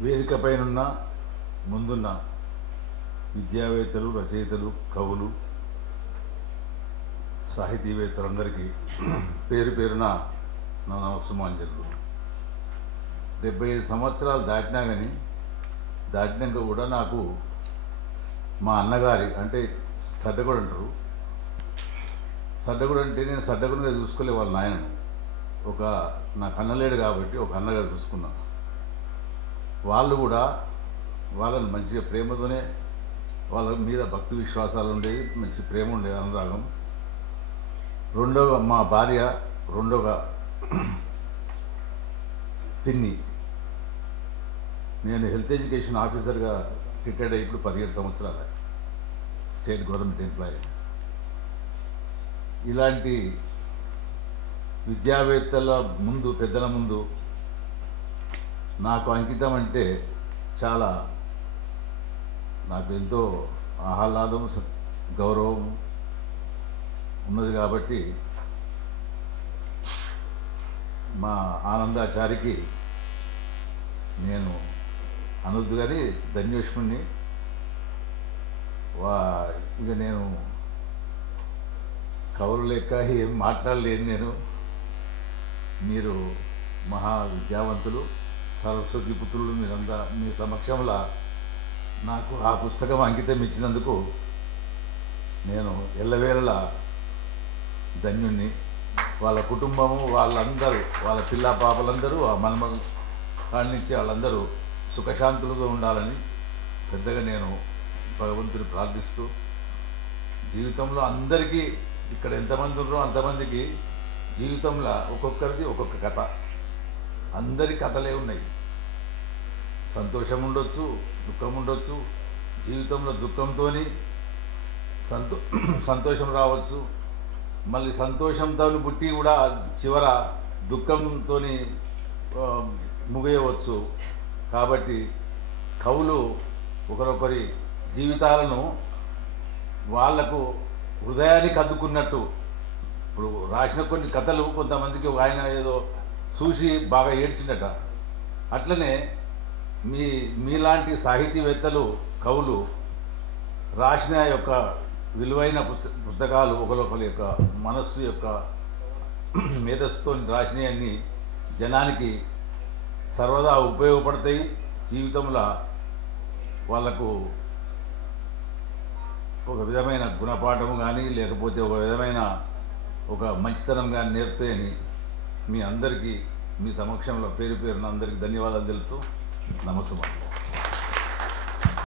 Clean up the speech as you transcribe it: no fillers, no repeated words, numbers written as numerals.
వేదికపైనున్న ముందున్న విద్యావేత్తలు, రచయితలు, కవులు, సాహితీవేత్తలందరికీ పేరు పేరున నా నమస్సుమాంజలు. 75 సంవత్సరాలు దాటినాక కూడా నాకు మా అన్నగారి అంటే సడ్డగుడు అంటారు. సడ్డగుడు అంటే నేను సడ్డగుడిగా చూసుకోలే వాళ్ళ నాయనను. నాకు అన్నలేడు కాబట్టి ఒక అన్నగారు చూసుకున్నా. వాళ్ళు కూడా వాళ్ళని మంచిగా ప్రేమతోనే, వాళ్ళ మీద భక్తి విశ్వాసాలు ఉండేవి, మంచి ప్రేమ ఉండేది, అనురాగం. రెండవ మా భార్య, రెండవ పిన్ని. నేను హెల్త్ ఎడ్యుకేషన్ ఆఫీసర్గా రిటైర్డ్ అయ్యి ఇప్పుడు 17 సంవత్సరాలు స్టేట్ గవర్నమెంట్ ఎంప్లాయీ. ఇలాంటి విద్యావేత్తల ముందు, పెద్దల ముందు నాకు అంకితం అంటే చాలా నాకు ఎంతో ఆహ్లాదం, గౌరవం ఉన్నది. కాబట్టి మా ఆనందాచారికి నేను అనొద్దు కానీ ధన్యోష్ముని. ఇక నేను కవులు లెక్క ఏం మాట్లాడలేను. మీరు మహా విద్యావంతులు, సరస్వతి పుత్రులు. మీరంతా మీ సమక్షంలో నాకు ఆ పుస్తకం అంకితం ఇచ్చినందుకు నేను ఎల్లవేళలా ధన్యుణ్ణి. వాళ్ళ కుటుంబము, వాళ్ళందరూ, వాళ్ళ పిల్ల పాపలందరూ, ఆ మనమల కాడి నుంచి వాళ్ళందరూ సుఖశాంతులతో ఉండాలని పెద్దగా నేను భగవంతుని ప్రార్థిస్తూ, జీవితంలో అందరికీ ఇక్కడ ఎంతమంది ఉన్నారో అంతమందికి జీవితంలో ఒక్కొక్కరిది ఒక్కొక్క కథ. అందరి కథలే ఉన్నాయి. సంతోషం ఉండొచ్చు, దుఃఖం ఉండొచ్చు. జీవితంలో దుఃఖంతో సంతోషం రావచ్చు, మళ్ళీ సంతోషంతో పుట్టి కూడా చివర దుఃఖంతో ముగియవచ్చు. కాబట్టి కవులు ఒకరొకరి జీవితాలను వాళ్లకు హృదయానికి అద్దుకున్నట్టు ఇప్పుడు రాసిన కొన్ని కథలు కొంతమందికి ఆయన ఏదో చూసి బాగా ఏడ్చిందట. అట్లనే మీలాంటి సాహితీవేత్తలు, కవులు రాసిన యొక్క విలువైన పుస్తకాలు ఒకరొకరి యొక్క మనస్సు యొక్క మేధస్సుతో రాసినవన్నీ జనానికి సర్వదా ఉపయోగపడతాయి. జీవితంలో వాళ్ళకు ఒక విధమైన గుణపాఠము కానీ, లేకపోతే ఒక విధమైన ఒక మంచితనం కానీ నేర్పుతాయని మీ అందరికీ, మీ సమక్షంలో పేరు పేరున అందరికీ ధన్యవాదాలు తెలుపుతూ నమస్కారం.